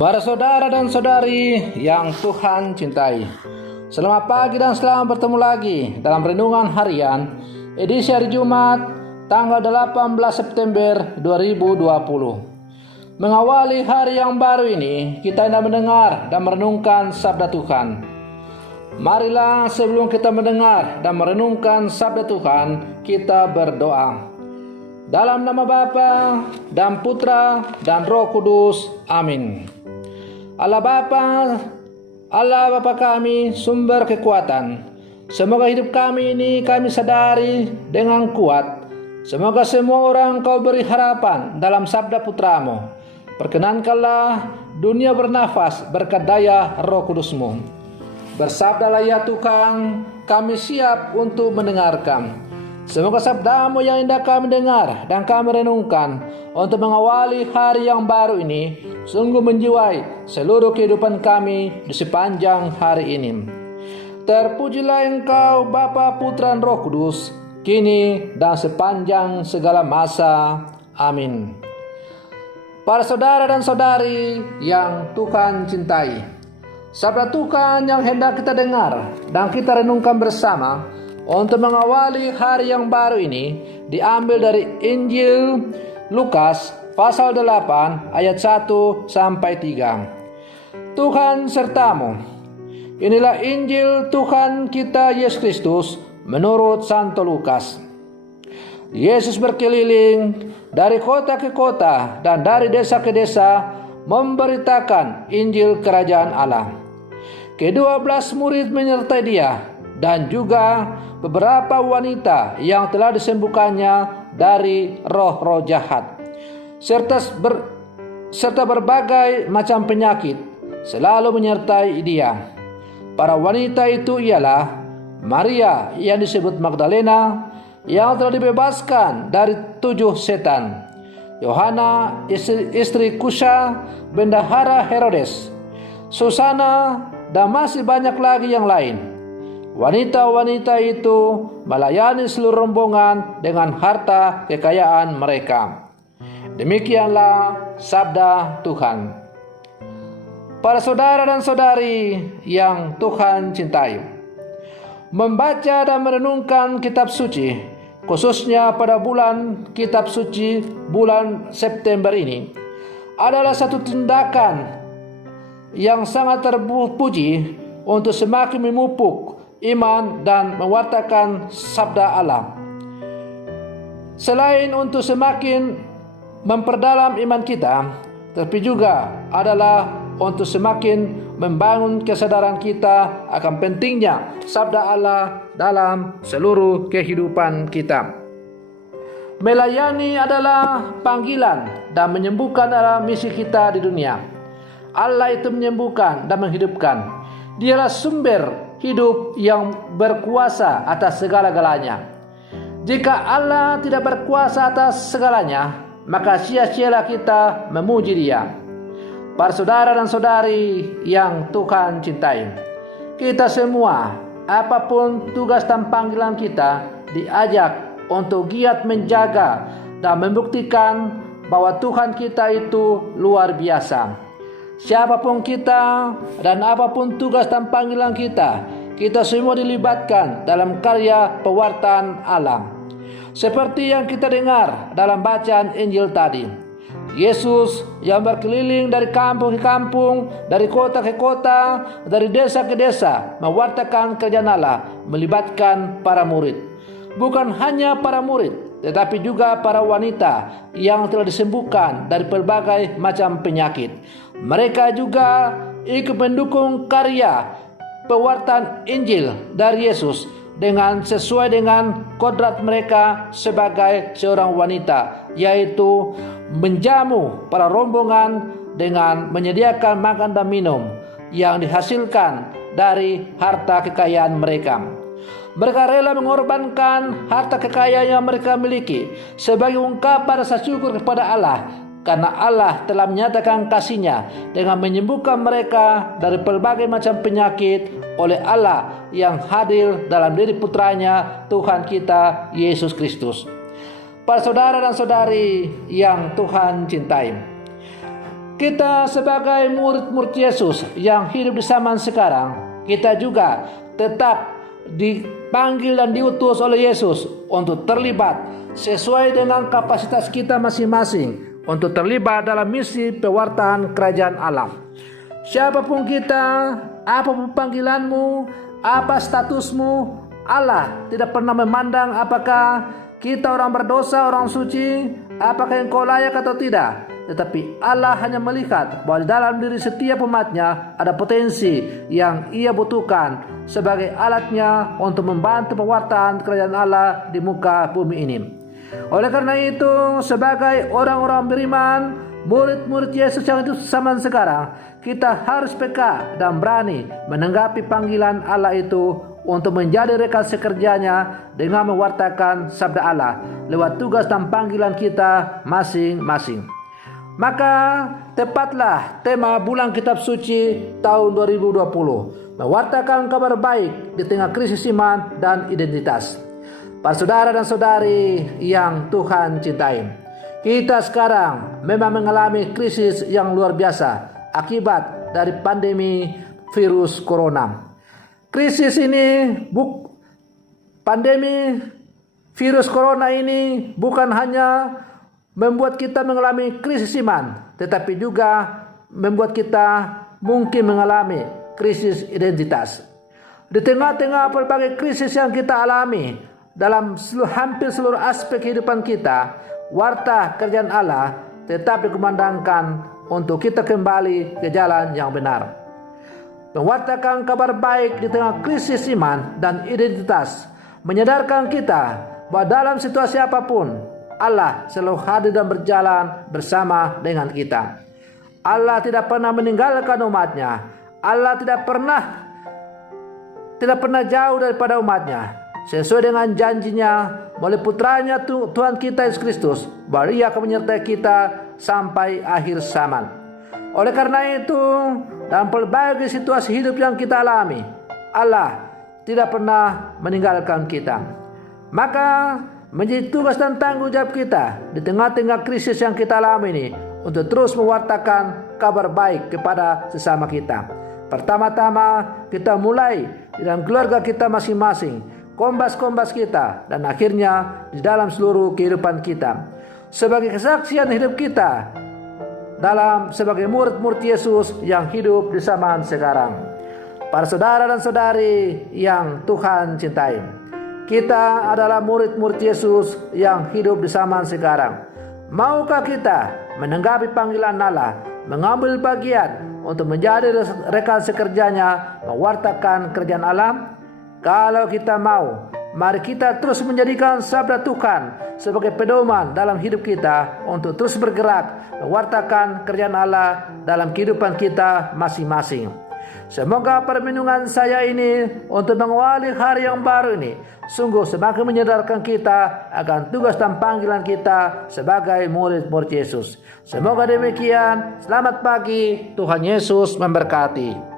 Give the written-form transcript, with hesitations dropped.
Para saudara dan saudari yang Tuhan cintai, selamat pagi dan selamat bertemu lagi dalam Renungan Harian edisi hari Jumat tanggal 18 September 2020. Mengawali hari yang baru ini, kita hendak mendengar dan merenungkan sabda Tuhan. Marilah sebelum kita mendengar dan merenungkan sabda Tuhan, kita berdoa. Dalam nama Bapa dan Putra dan Roh Kudus, amin. Allah Bapa kami, sumber kekuatan. Semoga hidup kami ini kami sadari dengan kuat. Semoga semua orang Kau beri harapan dalam sabda Putramu. Perkenankanlah dunia bernafas berkat daya Roh Kudus-Mu. Bersabdalah ya Tuhan, kami siap untuk mendengarkan. Semoga sabda-Mu yang indah kami dengar dan kami renungkan untuk mengawali hari yang baru ini sungguh menjiwai seluruh kehidupan kami di sepanjang hari ini. Terpujilah Engkau Bapa, Putra, dan Roh Kudus, kini dan sepanjang segala masa. Amin. Para saudara dan saudari yang Tuhan cintai, sabda Tuhan yang hendak kita dengar dan kita renungkan bersama untuk mengawali hari yang baru ini diambil dari Injil Lukas pasal 8 ayat 1 sampai 3. Tuhan sertamu. Inilah Injil Tuhan kita Yesus Kristus menurut Santo Lukas. Yesus berkeliling dari kota ke kota dan dari desa ke desa memberitakan Injil Kerajaan Allah. Ke-12 murid menyertai dia dan juga beberapa wanita yang telah disembuhkannya dari roh-roh jahat, serta berbagai macam penyakit selalu menyertai dia. Para wanita itu ialah Maria yang disebut Magdalena, yang telah dibebaskan dari 7 setan, Yohana istri Kusa, bendahara Herodes, Susana, dan masih banyak lagi yang lain. Wanita-wanita itu melayani seluruh rombongan dengan harta kekayaan mereka. Demikianlah sabda Tuhan. Para saudara dan saudari yang Tuhan cintai, membaca dan merenungkan kitab suci, khususnya pada bulan kitab suci bulan September ini, adalah satu tindakan yang sangat terpuji untuk semakin memupuk iman dan mewartakan sabda Allah. Selain untuk semakin memperdalam iman kita, tapi juga adalah untuk semakin membangun kesadaran kita akan pentingnya sabda Allah dalam seluruh kehidupan kita. Melayani adalah panggilan dan menyembuhkan adalah misi kita di dunia. Allah itu menyembuhkan dan menghidupkan. Dialah sumber hidup yang berkuasa atas segala-galanya. Jika Allah tidak berkuasa atas segalanya, maka sia-sialah kita memuji Dia. Para saudara dan saudari yang Tuhan cintai, kita semua, apapun tugas dan panggilan kita, diajak untuk giat menjaga dan membuktikan bahwa Tuhan kita itu luar biasa. Siapapun kita dan apapun tugas dan panggilan kita, kita semua dilibatkan dalam karya pewartaan Allah. Seperti yang kita dengar dalam bacaan Injil tadi, Yesus yang berkeliling dari kampung ke kampung, dari kota ke kota, dari desa ke desa, mewartakan kerjaan Allah, melibatkan para murid. Bukan hanya para murid, tetapi juga para wanita yang telah disembuhkan dari berbagai macam penyakit. Mereka juga ikut mendukung karya pewartaan Injil dari Yesus dengan sesuai dengan kodrat mereka sebagai seorang wanita, yaitu menjamu para rombongan dengan menyediakan makan dan minum yang dihasilkan dari harta kekayaan mereka. Mereka rela mengorbankan harta kekayaan yang mereka miliki sebagai ungkapan rasa syukur kepada Allah, karena Allah telah menyatakan kasih-Nya dengan menyembuhkan mereka dari berbagai macam penyakit oleh Allah yang hadir dalam diri putranya Tuhan kita Yesus Kristus. Para saudara dan saudari yang Tuhan cintai, Kita sebagai murid-murid Yesus yang hidup di zaman sekarang, kita juga tetap dipanggil dan diutus oleh Yesus untuk terlibat sesuai dengan kapasitas kita masing-masing untuk terlibat dalam misi pewartaan kerajaan Allah. Siapapun kita, apapun panggilanmu, apa statusmu, Allah tidak pernah memandang apakah kita orang berdosa, orang suci, apakah engkau layak atau tidak. Tetapi Allah hanya melihat bahwa di dalam diri setiap umatnya ada potensi yang ia butuhkan sebagai alatnya untuk membantu pewartaan kerajaan Allah di muka bumi ini. Oleh karena itu, sebagai orang-orang beriman, murid-murid Yesus yang itu zaman sekarang, kita harus peka dan berani menanggapi panggilan Allah itu untuk menjadi rekan sekerjanya dengan mewartakan sabda Allah lewat tugas dan panggilan kita masing-masing. Maka tepatlah tema bulan kitab suci tahun 2020, mewartakan kabar baik di tengah krisis iman dan identitas. Para saudara dan saudari yang Tuhan cintai, kita sekarang memang mengalami krisis yang luar biasa akibat dari pandemi virus corona. Krisis ini, pandemi virus corona ini bukan hanya membuat kita mengalami krisis iman, tetapi juga membuat kita mungkin mengalami krisis identitas. Di tengah-tengah berbagai krisis yang kita alami dalam hampir seluruh aspek kehidupan kita, warta kerajaan Allah tetap dikumandangkan untuk kita kembali ke jalan yang benar. Mewartakan kabar baik di tengah krisis iman dan identitas menyadarkan kita bahwa dalam situasi apapun, Allah selalu hadir dan berjalan bersama dengan kita. Allah tidak pernah meninggalkan umatnya. Allah tidak pernah jauh daripada umatnya. Sesuai dengan janjinya melalui putranya Tuhan kita Yesus Kristus, bahwa Ia akan menyertai kita sampai akhir zaman. Oleh karena itu, dalam berbagai situasi hidup yang kita alami, Allah tidak pernah meninggalkan kita. Maka menjadi tugas dan tanggung jawab kita di tengah-tengah krisis yang kita alami ini untuk terus mewartakan kabar baik kepada sesama kita. Pertama-tama kita mulai di dalam keluarga kita masing-masing, kombas-kombas kita, dan akhirnya di dalam seluruh kehidupan kita. Sebagai kesaksian hidup kita sebagai murid-murid Yesus yang hidup di zaman sekarang. Para saudara dan saudari yang Tuhan cintai, kita adalah murid-murid Yesus yang hidup di zaman sekarang. Maukah kita menanggapi panggilan Allah, mengambil bagian untuk menjadi rekan sekerjanya, mewartakan kerajaan Allah? Kalau kita mau, mari kita terus menjadikan sabda Tuhan sebagai pedoman dalam hidup kita untuk terus bergerak, mewartakan kerajaan Allah dalam kehidupan kita masing-masing. Semoga permenungan saya ini untuk mengawali hari yang baru ini sungguh semakin menyadarkan kita akan tugas dan panggilan kita sebagai murid-murid Yesus. Semoga demikian. Selamat pagi. Tuhan Yesus memberkati.